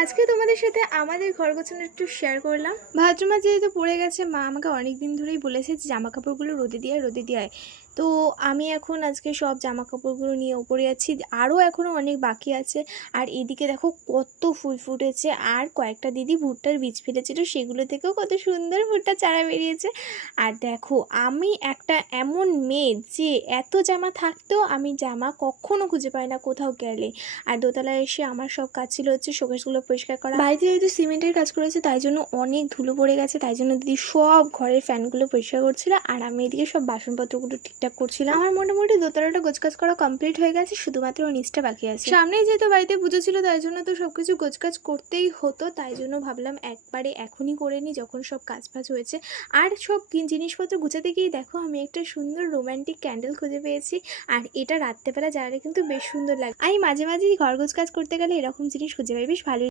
আজকে তোমাদের সাথে আমাদের ঘর গোছানো একটু শেয়ার করলাম। ভাদ্র মাস যেহেতু পড়ে গেছে, মা আমাকে অনেক দিন ধরেই বলেছে যে জামা কাপড়গুলো রোদে দিয়ে আয়। তো আমি এখন আজকে সব জামা কাপড়গুলো নিয়ে উপরে যাচ্ছি, আরও এখনও অনেক বাকি আছে। আর এদিকে দেখো কত ফুল ফুটেছে, আর কয়েকটা দিদি ভুট্টার বীজ ফেলেছিল, সেগুলো থেকেও কত সুন্দর ভুট্টা চারা বেরিয়েছে। আর দেখো আমি একটা এমন মেয়ে যে এত জামা থাকতেও আমি জামা কখনো খুঁজে পাই না কোথাও গেলে। আর দোতলায় এসে আমার সব কাজ ছিল হচ্ছে শোকেসগুলো পরিষ্কার করা। বাড়িতে যেহেতু সিমেন্টের কাজ করেছে তাই জন্য অনেক ধুলো পড়ে গেছে, তাই জন্য দিদি সব ঘরের ফ্যানগুলো পরিষ্কার করছিল, আর আমি এদিকে সব বাসনপত্রগুলো ঠিকঠাক করছিলাম। আমার মোটামুটি দোতলাটা গোছকাজ করা কমপ্লিট হয়ে গেছে, শুধুমাত্র নিচটা বাকি আছে। সামনেই যেহেতু বাড়িতে পুজো ছিল তাই জন্য তো সবকিছু গোছকাজ করতেই হতো, তাই জন্য ভাবলাম একবারে এখনই করে নিই যখন সব কাজ বাজ হয়েছে। আর সব জিনিসপত্র গুছাতে গিয়ে দেখো আমি একটা সুন্দর রোমান্টিক ক্যান্ডেল খুঁজে পেয়েছি, আর এটা রাত্রেবেলা জ্বালালে কিন্তু বেশ সুন্দর লাগে। আমি মাঝে মাঝেই ঘর গোছ কাজ করতে গেলে এরকম জিনিস খুঁজে পাই, বেশ ভালোই।